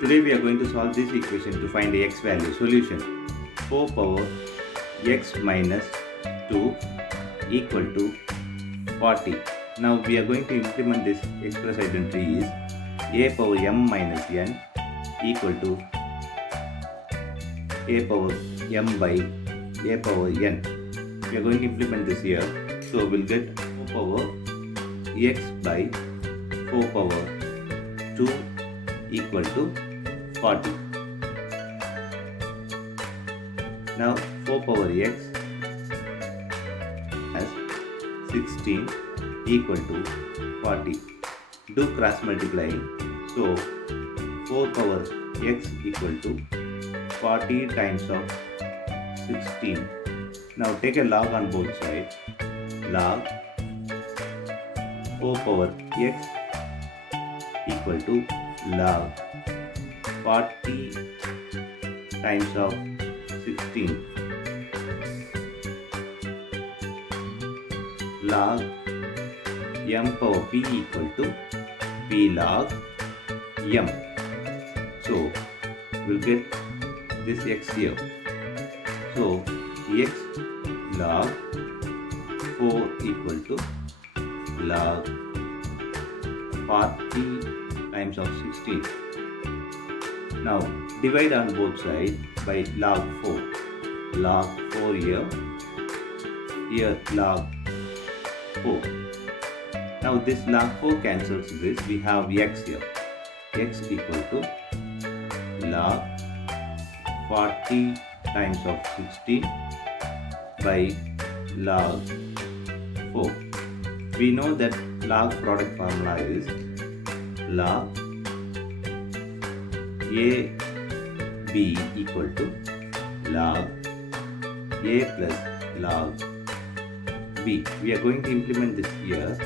Today we are going to solve this equation to find the x value. Solution: 4 power x minus 2 equal to 40. Now we are going to implement this express identity is a power m minus n equal to a power m by a power n. We are going to implement this here. So we'll get 4 power x by 4 power 2 equal to 40. Now 4 power x as 16 equal to 40. Do cross multiplying. So 4 power x equal to 40 times of 16. Now take a log on both sides. Log 4 power x equal to log 40 times of 16. Log m power p equal to p log m. So we'll get this x here. So x log 4 equal to log 40 times of 16. Now divide on both sides by log 4. Log 4 here, here log 4. Now this log 4 cancels this. We have x here. X equal to log 40 times of 16 by log 4. We know that log product formula is log a b equal to log a plus log b. We are going to implement this here.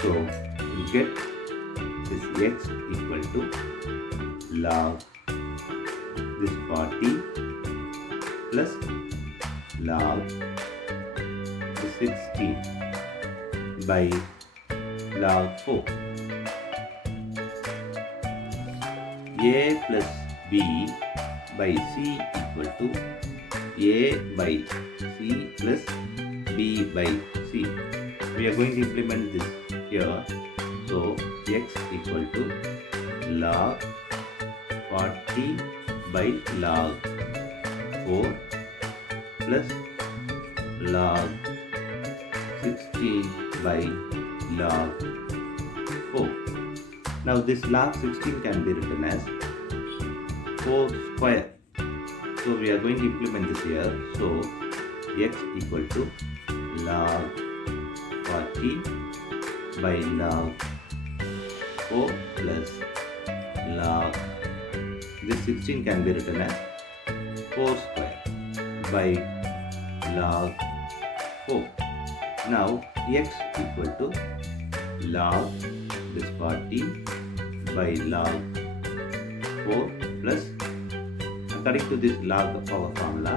So we get this x equal to log this 40 plus log the 16 by log 4. A plus b by c equal to a by c plus b by c. We are going to implement this here. So x equal to log 40 by log 4 plus log 16 by log 4. Now this log 16 can be written as 4 square. So we are going to implement this here. So x equal to log 40 by log 4 plus log this 16 can be written as 4 square by log 4. Now x equal to log this 40 by log 4 plus, according to this log of our formula,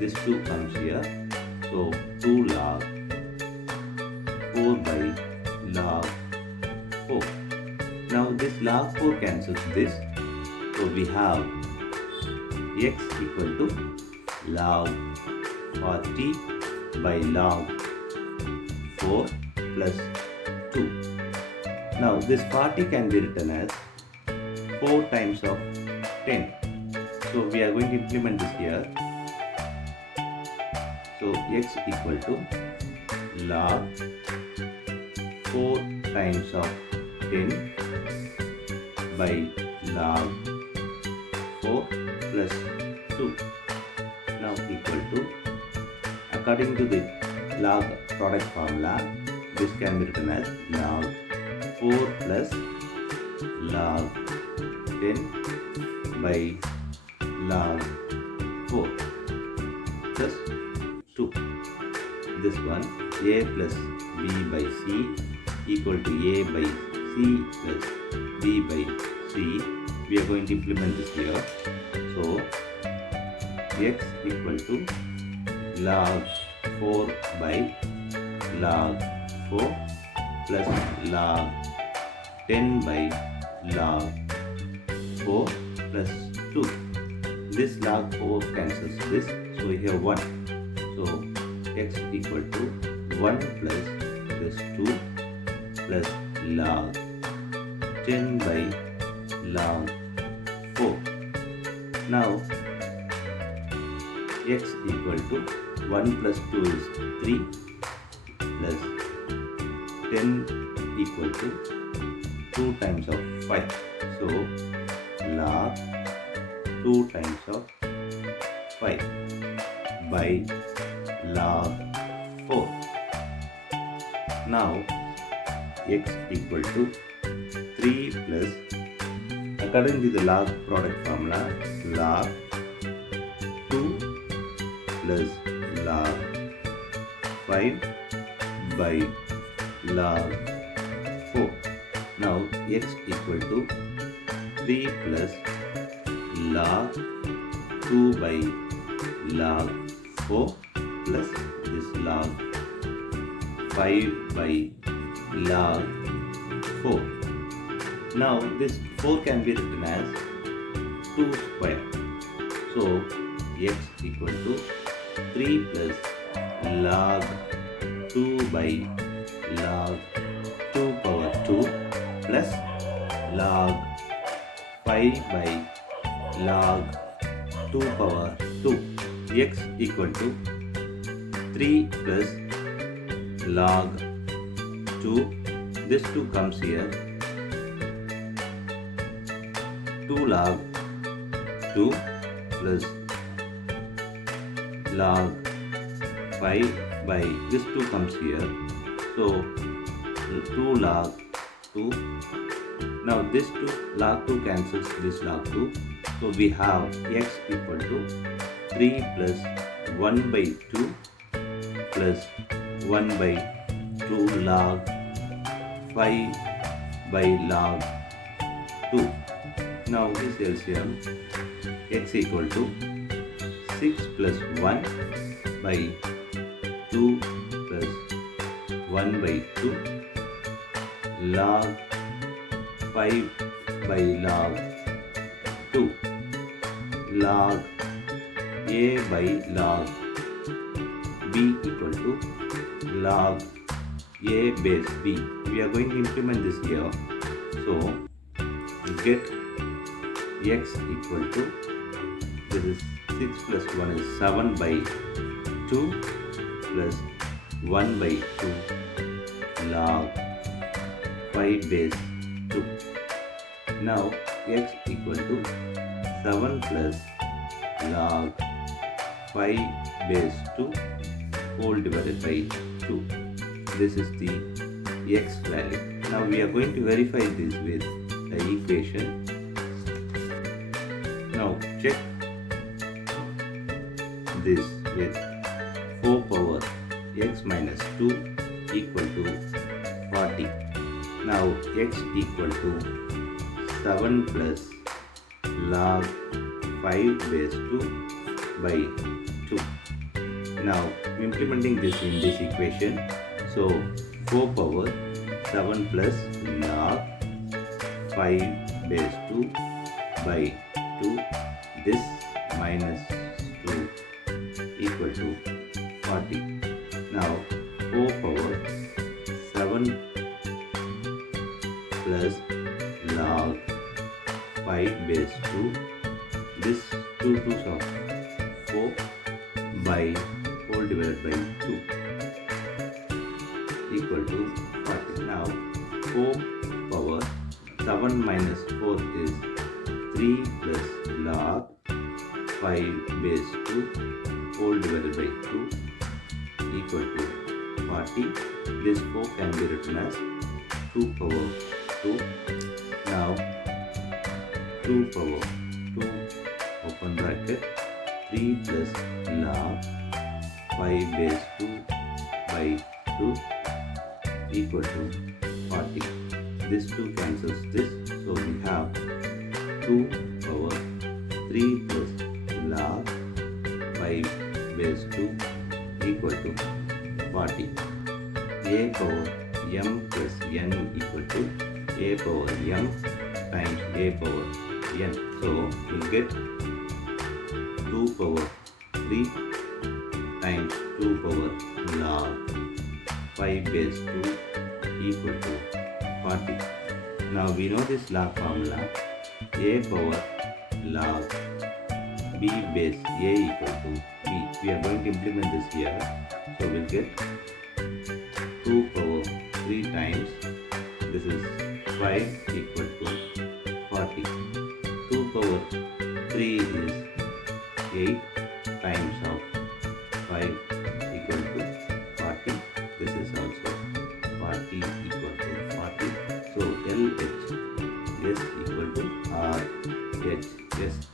this 2 comes here. So 2 log 4 by log 4. Now this log 4 cancels this. So we have x equal to log 40 by log 4 plus 2. Now this 40 can be written as 4 times of 10. So we are going to implement this here. So x equal to log 4 times of 10 by log 4 plus 2. Now equal to, according to the log product formula, this can be written as log 4 plus log 10 by log 4 plus 2. This one a plus b by c equal to a by c plus b by c. We are going to implement this here. So x equal to log 4 by log 4 plus log 10 by log 4 plus 2. This log 4 cancels this, so we have 1. So x equal to 1 plus this 2 plus log 10 by log 4. Now x equal to 1 plus 2 is 3 plus 10 equal to 2 times of 5. So log 2 times of 5 by log 4. Now x equal to 3 plus, according to the log product formula, log 2 plus log 5 by log 4. Now x equal to 3 plus log 2 by log 4 plus this log 5 by log 4. Now this 4 can be written as 2 square. So x equal to 3 plus log 2 by log 2 power 2 plus log 5 by log 2 power 2. X equal to 3 plus log 2. This 2 comes here. 2 log 2 plus log 5 by this 2 comes here. So 2 log 2. Now this 2 log 2 cancels this log 2. So we have x equal to 3 plus 1 by 2 plus 1 by 2 log 5 by log 2. Now this LCM, x equal to 6 plus 1 by 2 plus 1 by 2 log 5 by log 2 log a by log b equal to log a base b. We are going to implement this here. So we get x equal to, this is 6 plus 1 is 7 by 2 plus 1 by 2 log 5 base 2. Now x equal to 7 plus log 5 base 2 whole divided by 2. This is the x value. Now we are going to verify this with the equation. Now check this with 4 power x minus 2 equal to 40. Now x equal to 7 plus log 5 base 2 by 2. Now implementing this in this equation. So 4 power 7 plus log 5 base 2 by 2. This minus 2 equal to 40. Now 4 power 7 plus log 5 base 2. This 2 2s of 4 by whole divided by 2 equal to 40. Now 4 power 7 minus 4 is 3 plus log 5 base 2 whole divided by 2 equal to 40. This 4 can be written as 2 power 2. Now 2 power 2 open bracket 3 plus log 5 base 2 by 2 equal to 40. This 2 cancels this, so we have 2 power 3 plus log 5 base 2 equal to 40. A power m plus n equal to a power m times a power n. So we'll get 2 power 3 times 2 power log 5 base 2 equal to 40. Now we know this log formula. A power log b base a equal to b. We are going to implement this here. So we'll get 2 power 3 times, this is 5 equal to 40. 2 power 3 is 8 times of 5 equal to 40. This is also 40 equal to 40. So LH S equal to RH. S